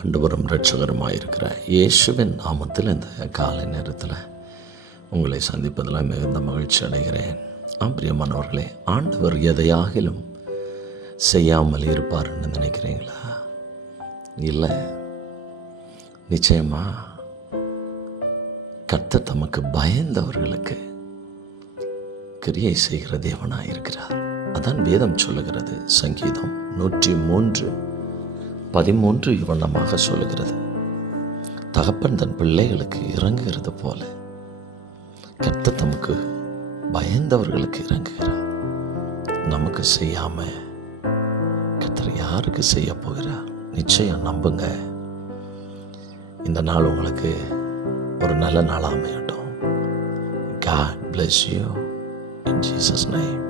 ஆண்டவரும் இரட்சகருமாயிருக்கிற இயேசுவின் நாமத்தில் இந்த காலை நேரத்தில் உங்களை சந்திப்பதில் மிகுந்த மகிழ்ச்சி அடைகிறேன். பிரியமானவர்களே, ஆண்டவர் எதையாகிலும் செய்யாமல் இருப்பார்ன்னு நினைக்கிறீங்களா? இல்லை, நிச்சயமாக கர்த்தர் தமக்கு பயந்தவர்களுக்கு கிரியை செய்கிற தேவனாக இருக்கிறார். அதான் வேதம் சொல்லுகிறது. சங்கீதம் 103:13 இவ்வண்ணமாக சொல்லுகிறது, தகப்பன் தன் பிள்ளைகளுக்கு இறங்குகிறது போல கர்த்தர் தமக்கு பயந்தவர்களுக்கு இறங்குகிறார். நமக்கு செய்யாம கர்த்தர் யாருக்கு செய்ய போகிறார்? நிச்சயம் நம்புங்க. இந்த நாள் உங்களுக்கு ஒரு நல்ல நாளாக அமையட்டும். God bless you in Jesus' name.